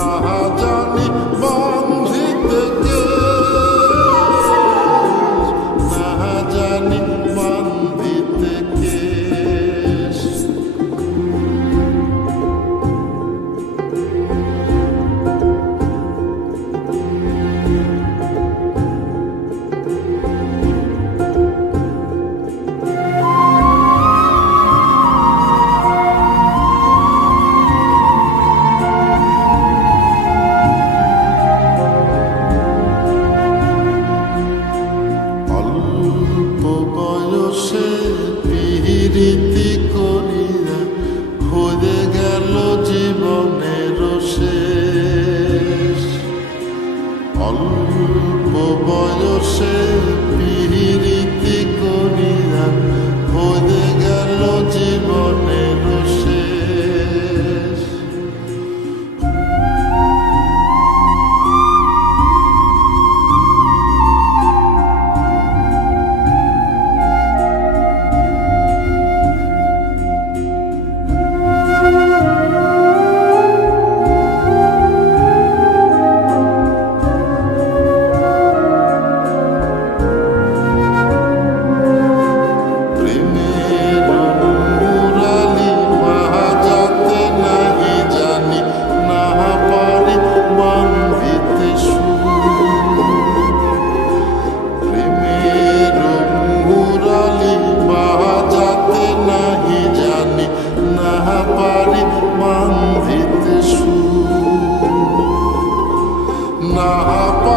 Baha. se piriti na